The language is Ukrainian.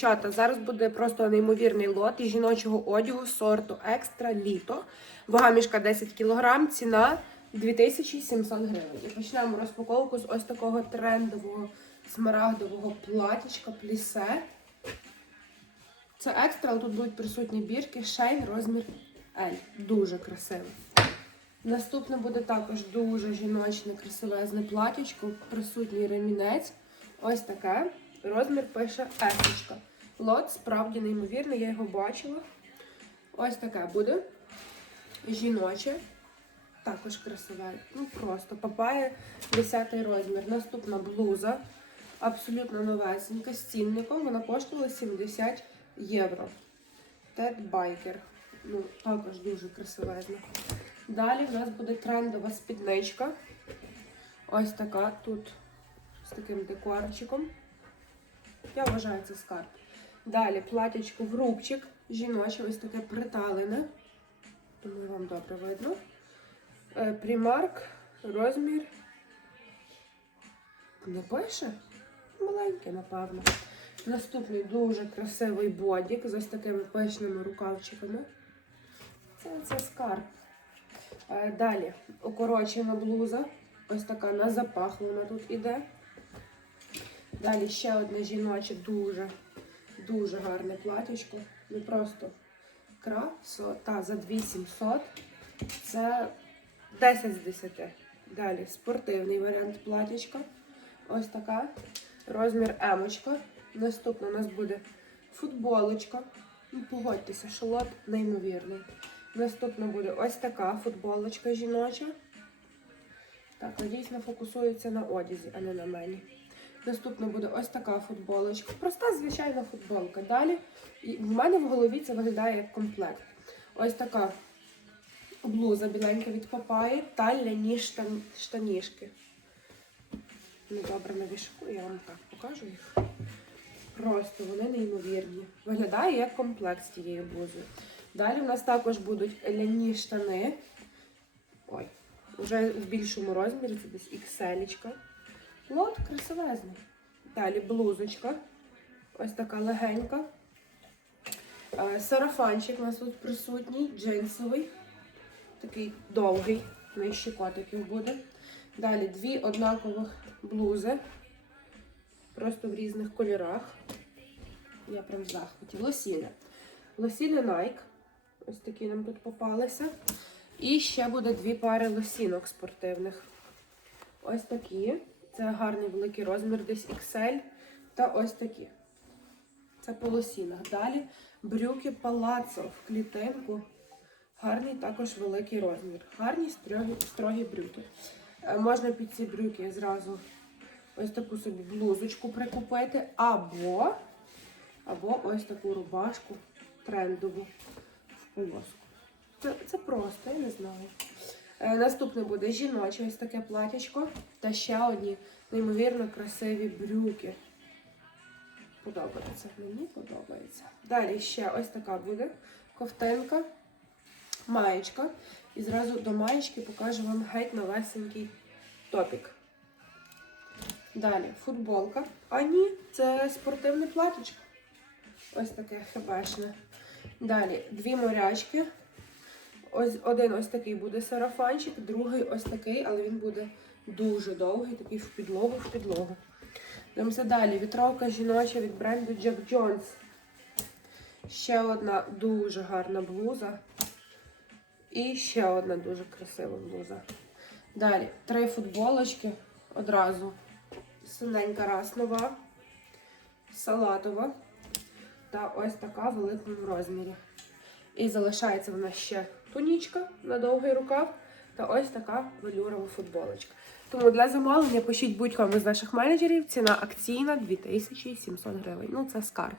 Дівчата, зараз буде просто неймовірний лот із жіночого одягу сорту екстра літо. Вага мішка 10 кг, ціна 2700 гривень. І почнемо розпаковку з ось такого трендового смарагдового платічка плісе. Це екстра, але тут будуть присутні бірки, шейн, розмір L. Дуже красиво. Наступне буде також дуже жіночне, красивезне платічко, присутній ремінець. Ось таке. Розмір пише есочка. Лот справді неймовірний, я його бачила. Ось таке буде. Жіноче. Також красиве. Ну просто папає 10 розмір. Наступна блуза. Абсолютно новесенька, з цінником. Вона коштувала 70 євро. Тед Байкер. Ну, також дуже красивезна. Далі в нас буде трендова спідничка. Ось така тут з таким декорчиком. Я вважаю це скарб. Далі платячко в рубчик. Жіноче, ось таке приталене. Думаю, вам добре видно. Е, Примарк, розмір. Не пише? Маленький, напевно. Наступний дуже красивий бодік з ось такими пишними рукавчиками. Це, це скарб. Е, Далі укорочена блуза. Ось така на запах вона тут іде. Далі ще одне жіноче, дуже, дуже гарне платічко. Не просто красота за 2700. Це 10 з 10. Далі спортивний варіант платічка. Ось така. Розмір емочка. Наступна у нас буде футболочка. Ну, погодьтеся, шолот неймовірний. Наступна буде ось така футболочка жіноча. Так, надіюсь, фокусується на одязі, а не на мені. Наступна буде ось така футболочка. Проста, звичайна футболка. Далі і в мене в голові це виглядає як комплект. Ось така блуза біленька від Папаї та ляні штан... штанішки. Ну, добре, на вішаку, я вам так покажу їх. Просто вони неймовірні. Виглядає як комплект з тією блузою. Далі в нас також будуть ляні штани. Ой, вже в більшому розмірі, це десь XL. Лот красивезний. Далі блузочка. Ось така легенька. Е, Сарафанчик у нас тут присутній, джинсовий. Такий довгий, нижче котиків буде. Далі дві однакових блузи. Просто в різних кольорах. Я прям в захваті. Лосіни. Лосіни Nike. Ось такі нам тут попалися. І ще буде дві пари лосінок спортивних. Ось такі. Це гарний великий розмір, десь XL. Та ось такі. Це по лосінах. Далі брюки палацо в клітинку. Гарний також великий розмір. Гарні строгі, строгі брюки. Е, Можна під ці брюки зразу ось таку собі блузочку прикупити. Або, або ось таку рубашку трендову в полоску. Це, це просто, я не знаю. Е, Наступне буде жіноче ось таке платячко та ще одні неймовірно красиві брюки. Подобається. Мені подобається. Далі ще ось така буде ковтинка, маєчка. І зразу до маєчки покажу вам геть новесенький топік. Далі футболка. А ні, це спортивне платічко. Ось таке хебешне. Далі дві морячки. Ось один ось такий буде сарафанчик, другий ось такий, але він буде дуже довгий, такий в підлогу, в підлогу. Дивимося далі. Вітровка жіноча від бренду Jack Jones. Ще одна дуже гарна блуза. І ще одна дуже красива блуза. Далі три футболочки одразу. Синенька раз нова, салатова та ось така в великому розмірі. І залишається в нас ще тунічка на довгий рукав та ось така велюрова футболочка. Тому для замовлення пишіть будь-кому з наших менеджерів. Ціна акційна 2700 гривень. Ну, це скарб.